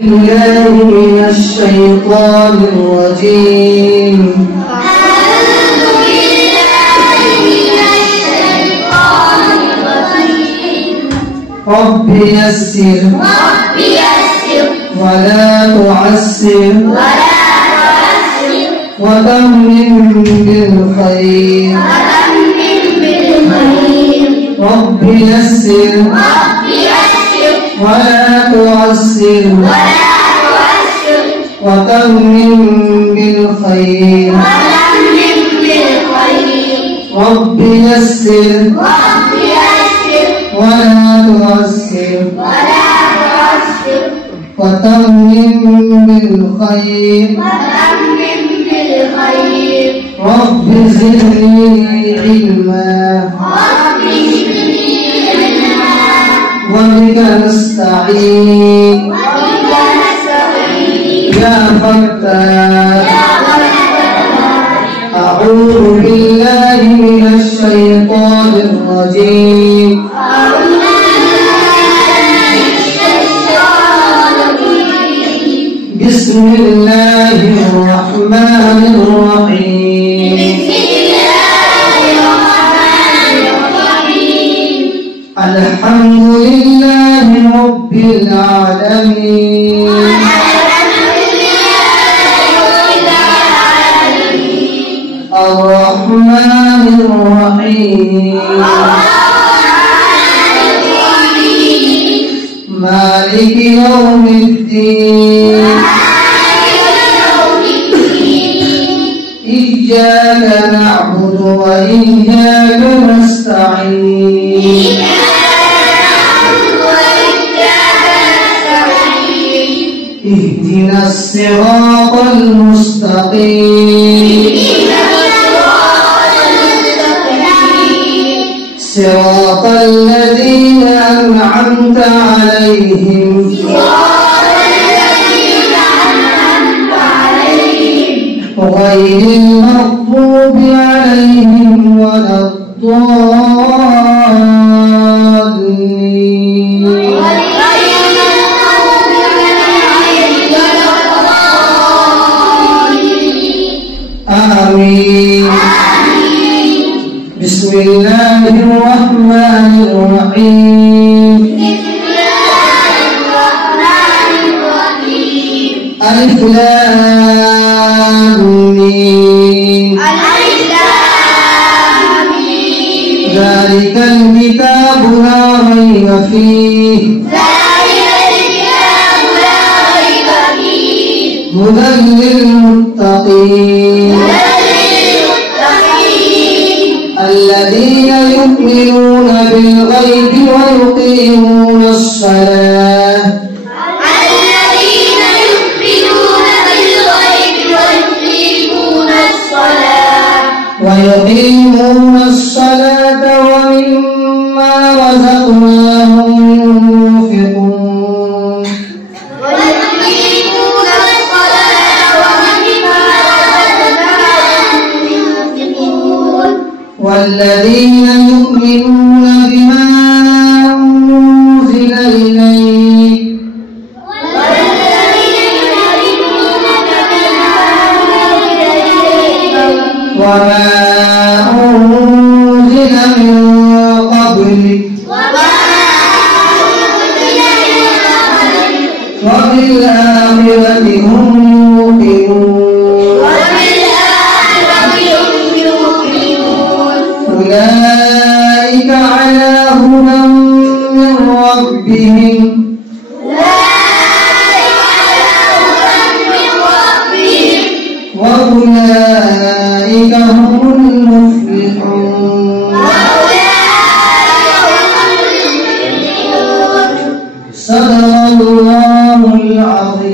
بالله من الشيطان الرجيم. أعوذ بالله من الشيطان الرجيم. رب يسر ولا تعسر وتمم بالخير. رب يسر ولا تعسر وتمم بالخير. رب يسر ولا تعسر وتمم بالخير. رب زدني علما وبك نستعين يا فتاح. أعوذ بالله من الشيطان الرجيم. بسم الله الرحمن الرحيم. الحمد لله رب العالمين. الرحمن الرحيم. مالك يوم الدين. إياك نعبد وإياك نستعين. اهدنا الصراط المستقيم. صراط الذين أنعمت عليهم غير المغضوب عليهم ولا الضالين. آمين. بسم الله الرحمن الرحيم. ألف لام ميم. ذلك الكتاب لا ريب فيه. هدى للمتقين. الذين يؤمنون بالغيب ويقيمون الصلاة. ومما رزقناهم ينفقون. والذين يؤمنون بما أنزل إليك وما أنزل من قبلك وبالآخرة هم يوقنون. أولئك على هدى من ربهم وأولئك هم المفلحون. صدق الله العظيم.